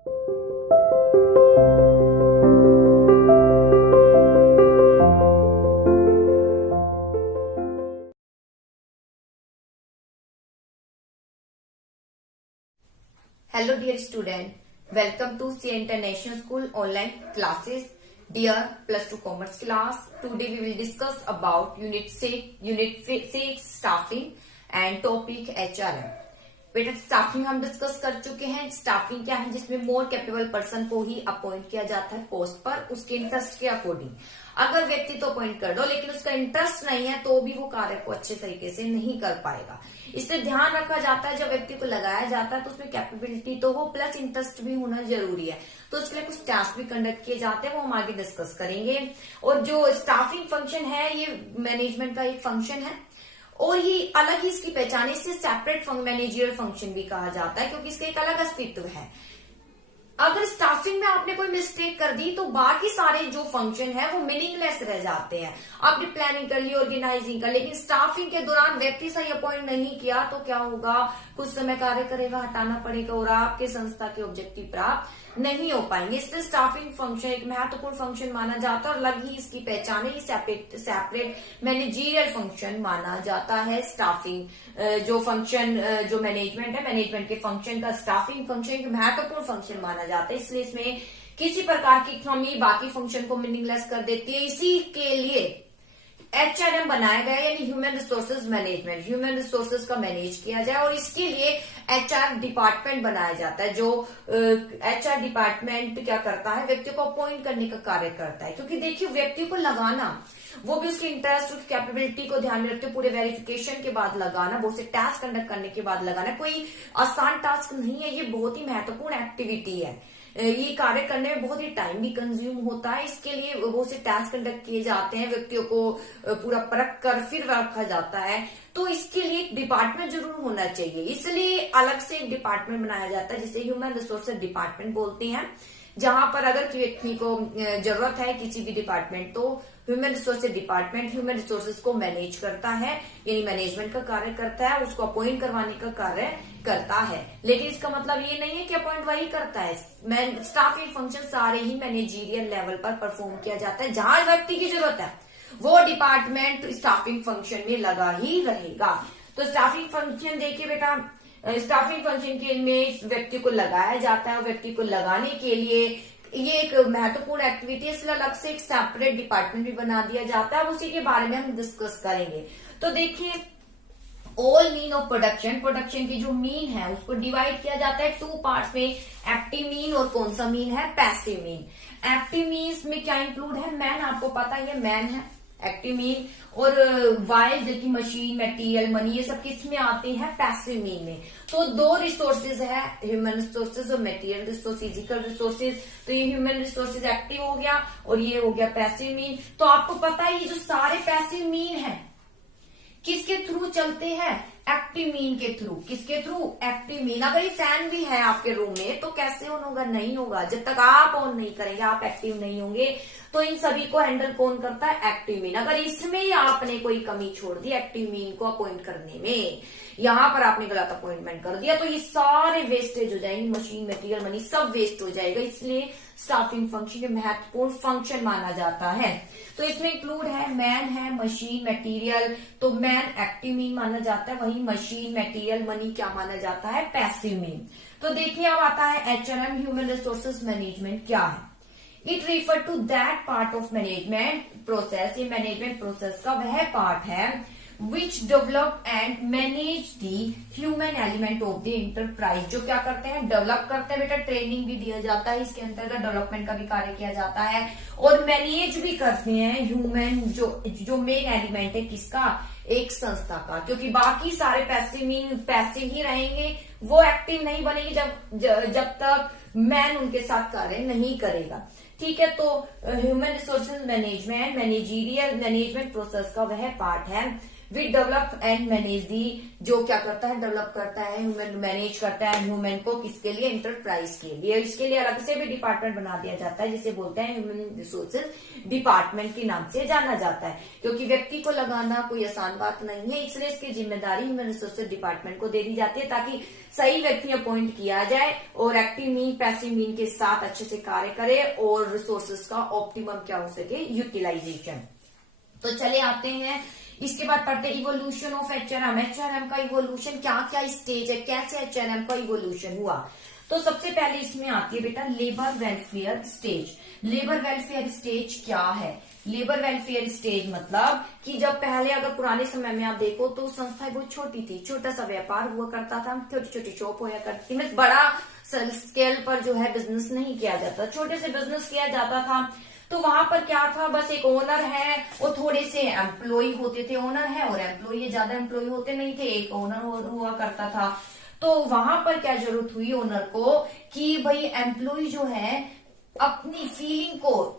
Hello dear student, welcome to C International School online classes. Dear plus 2 commerce class, today we will discuss about unit 6 staffing and topic HRM. बेटा staffing हम discuss कर चुके हैं। Staffing क्या है? जिसमें मोर capable person को ही appoint किया जाता है पोस्ट पर उसके इंटरेस्ट के अकॉर्डिंग। अगर व्यक्ति तो अपॉइंट कर दो लेकिन उसका इंटरेस्ट नहीं है तो भी वो कार्य को अच्छे तरीके से नहीं कर पाएगा। इसलिए ध्यान रखा जाता है जब व्यक्ति को लगाया जाता है तो उसमें कैपेबिलिटी तो हो प्लस इंटरेस्ट भी होना जरूरी है। तो उसके लिए कुछ टास्क भी कंडक्ट किए जाते हैं, वो हम आगे डिस्कस करेंगे। और जो स्टाफिंग फंक्शन है ये मैनेजमेंट का एक फंक्शन है और ये अलग ही इसकी पहचान है। इससे सेपरेट मैनेजरियल फंक्शन भी कहा जाता है क्योंकि इसका एक अलग अस्तित्व है। अगर स्टाफिंग में आपने कोई मिस्टेक कर दी तो बाकी सारे जो फंक्शन है वो मीनिंगलेस रह जाते हैं। आपने प्लानिंग कर ली, ऑर्गेनाइजिंग कर, लेकिन स्टाफिंग के दौरान व्यक्ति सही अपॉइंट नहीं किया तो क्या होगा? कुछ समय कार्य करेगा, हटाना पड़ेगा और आपके संस्था के ऑब्जेक्टिव प्राप्त नहीं हो पाएंगे। इसलिए स्टाफिंग फंक्शन एक महत्वपूर्ण फंक्शन माना जाता है और अलग ही इसकी पहचान है। सेपरेट मैनेजरियल फंक्शन माना जाता है। स्टाफिंग जो फंक्शन जो मैनेजमेंट है, मैनेजमेंट के फंक्शन का स्टाफिंग फंक्शन एक महत्वपूर्ण फंक्शन माना जाता है। इसलिए इसमें किसी प्रकार की कमी बाकी फंक्शन को मीनिंगलेस कर देती है। इसी के लिए HRM बनाया गया, यानी human resources management. Human resources का मैनेज किया जाए और इसके लिए HR डिपार्टमेंट बनाया जाता है। जो HR डिपार्टमेंट क्या करता है? व्यक्ति को अपॉइंट करने का कार्य करता है। क्योंकि देखिए व्यक्ति को लगाना, वो भी उसके इंटरेस्ट और कैपेबिलिटी को ध्यान में रखते हुए पूरे वेरिफिकेशन के बाद लगाना, बहुत से टास्क कंडक्ट करने के बाद लगाना कोई आसान टास्क नहीं है। ये बहुत ही महत्वपूर्ण एक्टिविटी है। ये कार्य करने में बहुत ही टाइम भी कंज्यूम होता है। इसके लिए बहुत से टास्क कंडक्ट किए जाते हैं, व्यक्तियों को पूरा परख कर फिर रखा जाता है। तो इसके लिए एक डिपार्टमेंट जरूर होना चाहिए, इसलिए अलग से एक डिपार्टमेंट बनाया जाता है जिसे ह्यूमन रिसोर्सेज डिपार्टमेंट बोलते हैं। जहां पर अगर व्यक्ति को जरूरत है किसी भी डिपार्टमेंट तो human resources department human resources को मैनेज करता है, यानी मैनेजमेंट का कार्य करता है, उसको अपॉइंट करवाने का कार्य करता है। लेकिन इसका मतलब ये नहीं है कि अपॉइंट वही करता है। स्टाफिंग फंक्शन सारे ही मैनेजरियल लेवल पर परफॉर्म किया जाता है। जहां व्यक्ति की जरूरत है वो डिपार्टमेंट स्टाफिंग फंक्शन में लगा ही रहेगा। तो स्टाफिंग फंक्शन देखिए बेटा, स्टाफिंग फंक्शन के में व्यक्ति को लगाया जाता है और व्यक्ति को लगाने के लिए ये एक महत्वपूर्ण एक्टिविटी है, इसलिए अलग से एक सेपरेट डिपार्टमेंट भी बना दिया जाता है। उसी के बारे में हम डिस्कस करेंगे। तो देखिए ऑल मीन ऑफ प्रोडक्शन की जो मीन है उसको डिवाइड किया जाता है 2 पार्ट्स में, एक्टिव मीन और कौन सा मीन है? Passive mean. एक्टिव मीन्स में क्या इंक्लूड है? मैन, आपको पता है मैन है एक्टिव मीन। और वाइल्ड जो की मशीन, मटेरियल, मनी, ये सब किस में आते हैं? पैसिव मीन में। तो 2 रिसोर्सेज है, ह्यूमन रिसोर्सेज और मटेरियल रिसोर्स, फिजिकल रिसोर्सेज। तो ये ह्यूमन रिसोर्सेज एक्टिव हो गया और ये हो गया पैसिव मीन। तो आपको पता है ये जो सारे पैसिव मीन है किसके थ्रू चलते हैं? एक्टिव मीन के थ्रू। किसके थ्रू? Active mean. अगर ये फैन भी है आपके रूम में तो कैसे ऑन होगा? नहीं होगा। जब तक आप ऑन नहीं करेंगे, आप एक्टिव नहीं होंगे। तो इन सभी को हैंडल कौन करता है? Active mean. अगर इसमें ही आपने कोई कमी छोड़ दी एक्टिव मीन को अपॉइंट करने में, यहां पर आपने गलत अपॉइंटमेंट कर दिया तो ये सारे वेस्टेज हो जाएंगे, मशीन, मटेरियल, मनी सब वेस्ट हो जाएगा। इसलिए स्टाफिंग फंक्शन महत्वपूर्ण फंक्शन माना जाता है। तो इसमें इंक्लूड है मैन है, मशीन, मटेरियल। तो मैन एक्टिव मीन माना जाता है, वही मशीन, मटेरियल, मनी क्या माना जाता है? Passive mean. तो देखिए अब आता है HRM ह्यूमन रिसोर्सेज मैनेजमेंट क्या है? It refer to that part of management process, ये मैनेजमेंट प्रोसेस का वह पार्ट है which develop and manage the human element of the enterprise। जो क्या करते हैं? डेवलप करते हैं बेटा, ट्रेनिंग भी दिया जाता है, इसके अंतर्गत डेवलपमेंट का भी कार्य किया जाता है और मैनेज भी करते हैं ह्यूमन जो मेन एलिमेंट है किसका? एक संस्था का। क्योंकि बाकी सारे पैसिव ही रहेंगे, वो एक्टिव नहीं बनेगी जब तक मैन उनके साथ कार्य नहीं करेगा। ठीक है, तो human resources management managerial management process का वह पार्ट है we develop and manage the, जो क्या करता है, डेवलप करता है, ह्यूमन मैनेज करता है ह्यूमन को, किसके लिए, एंटरप्राइज के लिए। इसके लिए अलग से भी डिपार्टमेंट बना दिया जाता है जिसे बोलते हैं ह्यूमन रिसोर्सेज डिपार्टमेंट के नाम से जाना जाता है, क्योंकि व्यक्ति को लगाना कोई आसान बात नहीं है, इसलिए इसकी जिम्मेदारी ह्यूमन रिसोर्सेज डिपार्टमेंट को दे दी जाती है ताकि सही व्यक्ति अपॉइंट किया जाए और एक्टिव मीन पैसिव मीन के साथ अच्छे से कार्य करे और रिसोर्सेज का ऑप्टिमम क्या हो सके, यूटिलाइजेशन। तो चले आते हैं, इसके बाद पढ़ते हैं इवोल्यूशन ऑफ एचआरएम। एचआरएम का इवोल्यूशन क्या क्या स्टेज है, कैसे एचआरएम का इवोल्यूशन हुआ। तो सबसे पहले इसमें आती है बेटा labour welfare stage. Labour welfare stage क्या है? लेबर वेलफेयर स्टेज मतलब कि जब पहले अगर पुराने समय में आप देखो तो संस्थाएं बहुत छोटी थी, छोटा सा व्यापार हुआ करता था, छोटी छोटी शॉप हुआ करती थी, बड़ा स्केल पर जो है बिजनेस नहीं किया जाता, छोटे से बिजनेस किया जाता था। तो वहां पर क्या था, बस एक ओनर है और थोड़े से एम्प्लॉय होते थे, ओनर है और एम्प्लॉय, ज्यादा एम्प्लॉय होते नहीं थे, एक ओनर हुआ करता था। तो वहां पर क्या जरूरत हुई ओनर को कि भाई एम्प्लॉय जो है अपनी फीलिंग को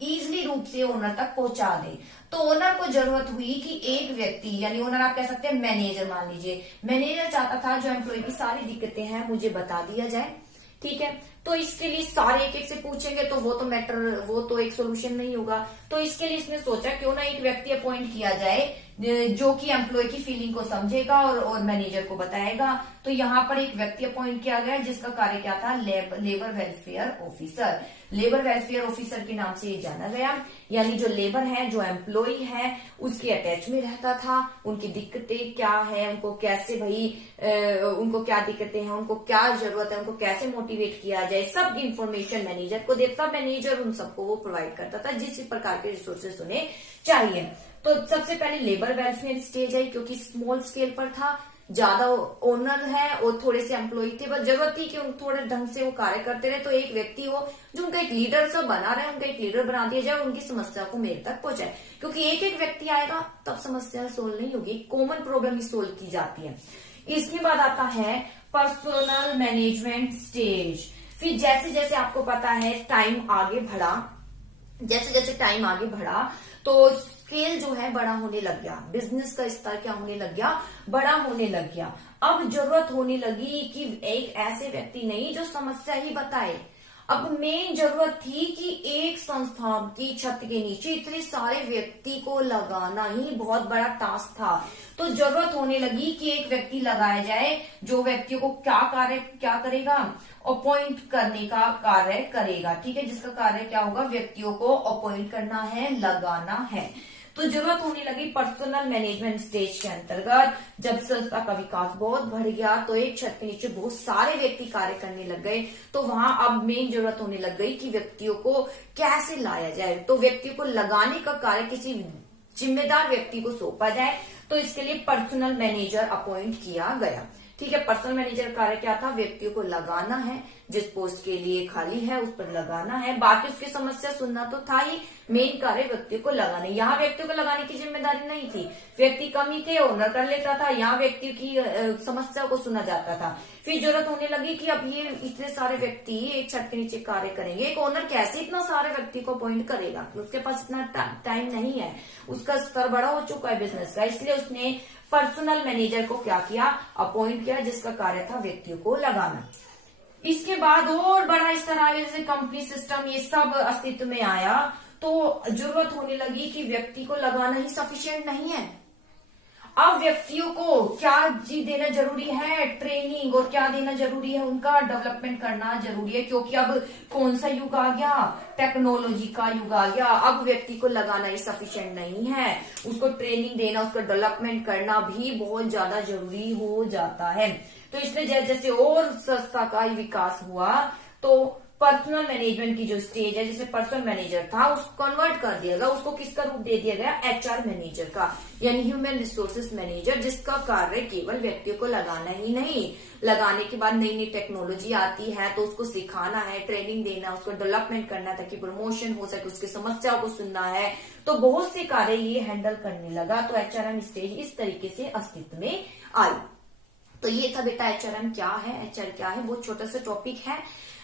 इजीली रूप से ओनर तक पहुंचा दे। तो ओनर को जरूरत हुई कि एक व्यक्ति, यानी ओनर आप कह सकते हैं मैनेजर, मान लीजिए मैनेजर चाहता था जो एम्प्लॉय की सारी दिक्कतें हैं मुझे बता दिया जाए, ठीक है। तो इसके लिए सारे एक एक से पूछेंगे तो वो तो एक सोल्यूशन नहीं होगा। तो इसके लिए इसने सोचा क्यों ना एक व्यक्ति अपॉइंट किया जाए जो कि एम्प्लॉय की फीलिंग को समझेगा और मैनेजर को बताएगा। तो यहाँ पर एक व्यक्ति अपॉइंट किया गया जिसका कार्य क्या था, labour welfare officer. Labour welfare officer के नाम से ये जाना गया, यानी जो लेबर है, जो एम्प्लॉय है, उसके अटैच में रहता था, उनकी दिक्कतें क्या है, उनको कैसे उनको क्या दिक्कतें हैं, उनको क्या जरूरत है, उनको कैसे मोटिवेट किया जाए, सब इंफॉर्मेशन मैनेजर को देता, मैनेजर उन सबको वो प्रोवाइड करता था जिस प्रकार के रिसोर्सेज उन्हें चाहिए। तो सबसे पहले लेबर वेलफेयर स्टेज है क्योंकि स्मॉल स्केल पर था, ज्यादा ओनर है और थोड़े से एम्प्लॉय थे, बस जरूरत थी कि उन थोड़े ढंग से वो कार्य करते रहे। तो एक व्यक्ति हो जो उनका एक लीडर सब बना रहे, उनका एक लीडर बना दिया जाए और उनकी समस्या को मेरे तक पहुंचाए, क्योंकि एक एक व्यक्ति आएगा तब समस्या सोल्व नहीं होगी, कॉमन प्रॉब्लम ही सोल्व की जाती है। इसके बाद आता है पर्सनल मैनेजमेंट स्टेज। फिर जैसे जैसे आपको पता है टाइम आगे बढ़ा, जैसे जैसे टाइम आगे बढ़ा तो स्केल जो है बड़ा होने लग गया, बिजनेस का स्तर क्या होने लग गया, बड़ा होने लग गया। अब जरूरत होने लगी कि एक ऐसे व्यक्ति नहीं जो समस्या ही बताए, अब मेन जरूरत थी कि एक संस्था की छत के नीचे इतने सारे व्यक्ति को लगाना ही बहुत बड़ा टास्क था। तो जरूरत होने लगी कि एक व्यक्ति लगाया जाए जो व्यक्तियों को क्या करेगा, अपॉइंट करने का कार्य करेगा, ठीक है, जिसका कार्य क्या होगा, व्यक्तियों को अपॉइंट करना है, लगाना है। तो जरूरत होने लगी पर्सनल मैनेजमेंट स्टेज के अंतर्गत, जब संस्था का विकास बहुत बढ़ गया तो एक छत के नीचे बहुत सारे व्यक्ति कार्य करने लग गए। तो वहां अब मेन जरूरत होने लग गई कि व्यक्तियों को कैसे लाया जाए, तो व्यक्तियों को लगाने का कार्य किसी जिम्मेदार व्यक्ति को सौंपा जाए। तो इसके लिए पर्सनल मैनेजर अपॉइंट किया गया, ठीक है। पर्सनल मैनेजर कार्य क्या था, व्यक्तियों को लगाना है, जिस पोस्ट के लिए खाली है उस पर लगाना है, बाकी उसकी समस्या सुनना तो था ही, मेन कार्य व्यक्तियों को लगाना। यहाँ व्यक्तियों को लगाने की जिम्मेदारी नहीं थी, व्यक्ति कम ही थे, ओनर कर लेता था, यहाँ व्यक्तियों की समस्या को सुना जाता था। फिर जरूरत होने लगी कि अब ये इतने सारे व्यक्ति एक छत के नीचे कार्य करेंगे, एक ओनर कैसे इतना सारे व्यक्ति को अपॉइंट करेगा, उसके पास इतना टाइम नहीं है, उसका स्तर बड़ा हो चुका है बिजनेस का, इसलिए उसने पर्सनल मैनेजर को क्या किया, अपॉइंट किया, जिसका कार्य था व्यक्तियों को लगाना। इसके बाद और बड़ा स्तर आया, जैसे कंपनी सिस्टम, ये सब अस्तित्व में आया। तो जरूरत होने लगी कि व्यक्ति को लगाना ही सफिशिएंट नहीं है, अब व्यक्तियों को क्या जी देना जरूरी है, ट्रेनिंग, और क्या देना जरूरी है, उनका डेवलपमेंट करना जरूरी है, क्योंकि अब कौन सा युग आ गया, टेक्नोलॉजी का युग आ गया। अब व्यक्ति को लगाना ही सफिशिएंट नहीं है, उसको ट्रेनिंग देना, उसको डेवलपमेंट करना भी बहुत ज्यादा जरूरी हो जाता है। तो इसलिए जैसे जैसे और संस्था का विकास हुआ तो पर्सनल मैनेजमेंट की जो स्टेज है, जिसे पर्सनल मैनेजर था उसको कन्वर्ट कर दिया गया, उसको किसका रूप दे दिया गया, एचआर मैनेजर का, यानी ह्यूमन रिसोर्सेज मैनेजर, जिसका कार्य केवल व्यक्तियों को लगाना ही नहीं, लगाने के बाद नई नई टेक्नोलॉजी आती है तो उसको सिखाना है, ट्रेनिंग देना, उसको डेवलपमेंट करना ताकि प्रमोशन हो सके, उसकी समस्याओं को सुनना है, तो बहुत से कार्य ये हैंडल करने लगा। तो एचआरएम स्टेज इस तरीके से अस्तित्व में आई। तो ये था बेटा एचआरएम क्या है, एचआर क्या है, बहुत छोटा सा टॉपिक है।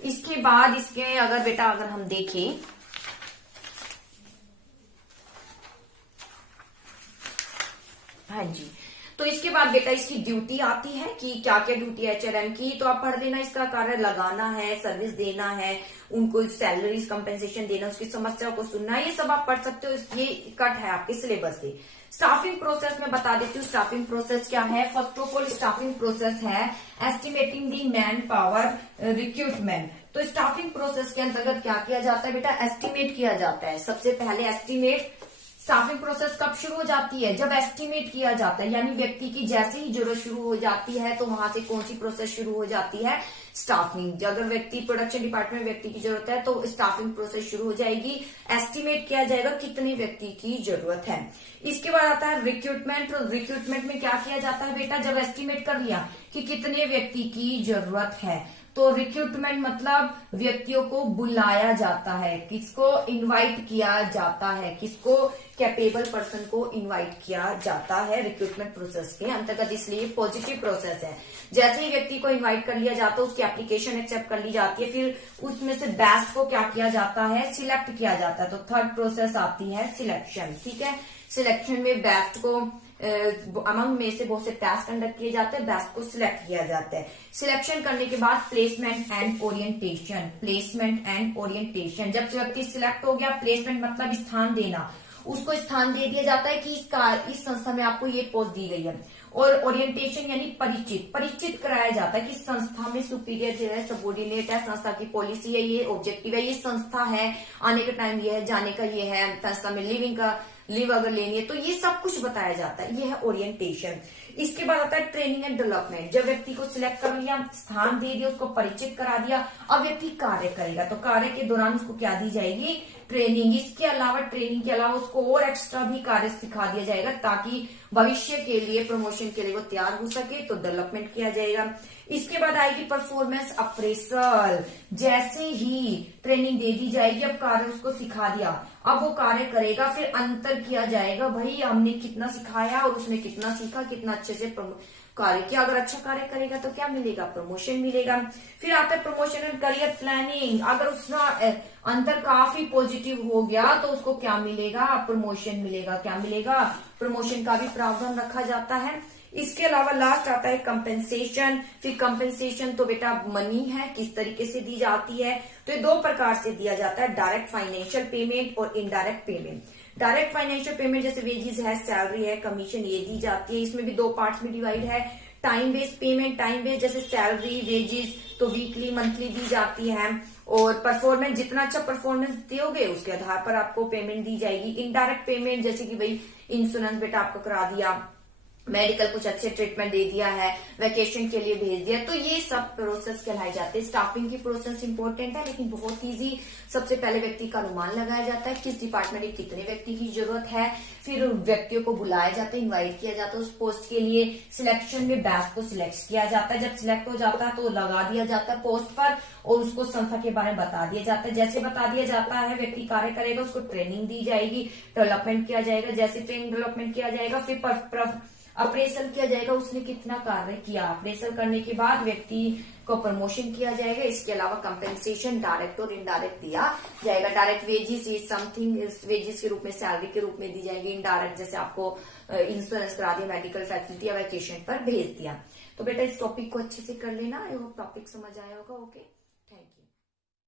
इसके बाद इसके अगर हम देखें हाँ जी। तो इसके बाद बेटा इसकी ड्यूटी आती है कि क्या क्या ड्यूटी है एचआरएम की, तो आप पढ़ लेना। इसका कार्य लगाना है, सर्विस देना है, उनको सैलरीज कंपेंसेशन देना, उसकी समस्या को सुनना, ये सब आप पढ़ सकते हो। ये कट है आपके सिलेबस से। स्टाफिंग प्रोसेस में बता देती हूँ। स्टाफिंग प्रोसेस क्या है? First of all staffing process है estimating the man power recruitment. तो स्टाफिंग प्रोसेस के अंतर्गत क्या किया जाता है बेटा? एस्टिमेट किया जाता है। सबसे पहले एस्टिमेट स्टाफिंग प्रोसेस कब शुरू हो जाती है? जब एस्टिमेट किया जाता है, यानी व्यक्ति की जैसे ही जरूरत शुरू हो जाती है तो वहां से कौन सी प्रोसेस शुरू हो जाती है? स्टाफिंग। अगर व्यक्ति प्रोडक्शन डिपार्टमेंट में व्यक्ति की जरूरत है तो स्टाफिंग प्रोसेस शुरू हो जाएगी। एस्टिमेट किया जाएगा कितने व्यक्ति की जरूरत है। इसके बाद आता है रिक्रूटमेंट। रिक्रूटमेंट में क्या किया जाता है बेटा? जब एस्टिमेट कर लिया कि कितने व्यक्ति की जरूरत है, तो रिक्रूटमेंट मतलब व्यक्तियों को बुलाया जाता है, किसको इनवाइट किया जाता है, किसको कैपेबल पर्सन को इनवाइट किया जाता है रिक्रूटमेंट प्रोसेस के अंतर्गत। इसलिए पॉजिटिव प्रोसेस है। जैसे ही व्यक्ति को इनवाइट कर लिया जाता है, उसकी एप्लीकेशन एक्सेप्ट कर ली जाती है, फिर उसमें से बेस्ट को क्या किया जाता है? सिलेक्ट किया जाता है। तो थर्ड प्रोसेस आती है सिलेक्शन। ठीक है, सिलेक्शन में बेस्ट को अमंग में से बहुत से टेस्ट कंडक्ट किए जाते हैं, बेस्ट को सिलेक्ट किया जाता है। सिलेक्शन करने के बाद placement and orientation. Placement and orientation, जब व्यक्ति सिलेक्ट हो गया, प्लेसमेंट मतलब स्थान देना, उसको स्थान दे दिया जाता है कि इस संस्था में आपको ये पोस्ट दी गई है। और ओरिएंटेशन यानी परिचित कराया जाता है कि संस्था में सुपीरियर है, सबॉर्डिनेट है, संस्था की पॉलिसी है, ये ऑब्जेक्टिव है, ये संस्था है, आने का टाइम ये है, जाने का ये है, संस्था में लीव अगर लेनी है तो ये सब कुछ बताया जाता है। ये है ओरिएंटेशन। इसके बाद आता है ट्रेनिंग एंड डेवलपमेंट। जब व्यक्ति को सिलेक्ट कर लिया, स्थान दे दिया, उसको परिचित करा दिया, अब व्यक्ति कार्य करेगा, तो कार्य के दौरान उसको क्या दी जाएगी? ट्रेनिंग। इसके अलावा ट्रेनिंग के अलावा उसको और एक्स्ट्रा भी कार्य सिखा दिया जाएगा ताकि भविष्य के लिए प्रमोशन के लिए वो तैयार हो सके, तो डेवलपमेंट किया जाएगा। इसके बाद आएगी परफॉर्मेंस अप्रेजल। जैसे ही ट्रेनिंग दे दी जाएगी, अब कार्य उसको सिखा दिया, अब वो कार्य करेगा, फिर अंतर किया जाएगा, भाई हमने कितना सिखाया और उसने कितना सीखा, कितना अच्छे से कार्य किया। अगर अच्छा कार्य करेगा तो क्या मिलेगा? प्रमोशन मिलेगा। फिर आता है प्रमोशन एंड करियर प्लानिंग। अगर उसका अंतर काफी पॉजिटिव हो गया तो उसको क्या मिलेगा? प्रमोशन मिलेगा। क्या मिलेगा? प्रमोशन का भी प्रावधान रखा जाता है। इसके अलावा लास्ट आता है कंपेंसेशन। फिर कंपेंसेशन तो बेटा मनी है, किस तरीके से दी जाती है? तो ये दो प्रकार से दिया जाता है, डायरेक्ट फाइनेंशियल पेमेंट और indirect payment. Direct financial payment जैसे वेजेस है, सैलरी है, कमीशन, ये दी जाती है। इसमें भी दो पार्ट्स में डिवाइड है। Time based payment, time based जैसे सैलरी, वेजेस तो वीकली मंथली दी जाती है। और परफॉर्मेंस, जितना अच्छा परफॉर्मेंस दोगे उसके आधार पर आपको पेमेंट दी जाएगी। इनडायरेक्ट पेमेंट जैसे कि भाई इंश्योरेंस बेटा आपको करा दिया, मेडिकल कुछ अच्छे ट्रीटमेंट दे दिया है, वेकेशन के लिए भेज दिया, तो ये सब प्रोसेस कहलाए जाते हैं। स्टाफिंग की प्रोसेस इंपॉर्टेंट है लेकिन बहुत इजी। सबसे पहले व्यक्ति का अनुमान लगाया जाता है किस डिपार्टमेंट में कितने व्यक्ति की जरूरत है, फिर व्यक्तियों को बुलाया जाता है, इनवाइट किया जाता है उस पोस्ट के लिए। सिलेक्शन में बैच को सिलेक्ट किया जाता है, जब सिलेक्ट हो जाता है तो लगा दिया जाता है पोस्ट पर और उसको संस्था के बारे में बता दिया जाता है। जैसे बता दिया जाता है व्यक्ति कार्य करेगा, उसको ट्रेनिंग दी जाएगी, डेवलपमेंट किया जाएगा। जैसे ट्रेनिंग डेवलपमेंट किया जाएगा फिर अप्रेजल किया जाएगा, उसने कितना कार्य किया। अप्रेजल करने के बाद व्यक्ति को प्रमोशन किया जाएगा। इसके अलावा कंपेंसेशन डायरेक्ट और इनडायरेक्ट दिया जाएगा। Direct wages is something wages के रूप में, सैलरी के रूप में दी जाएगी। इनडायरेक्ट जैसे आपको इंश्योरेंस करा दिया, मेडिकल फैसिलिटी या वैकेशन पर भेज दिया। तो बेटा इस टॉपिक को अच्छे से कर लेना। आई होप टॉपिक समझ आया होगा। ओके।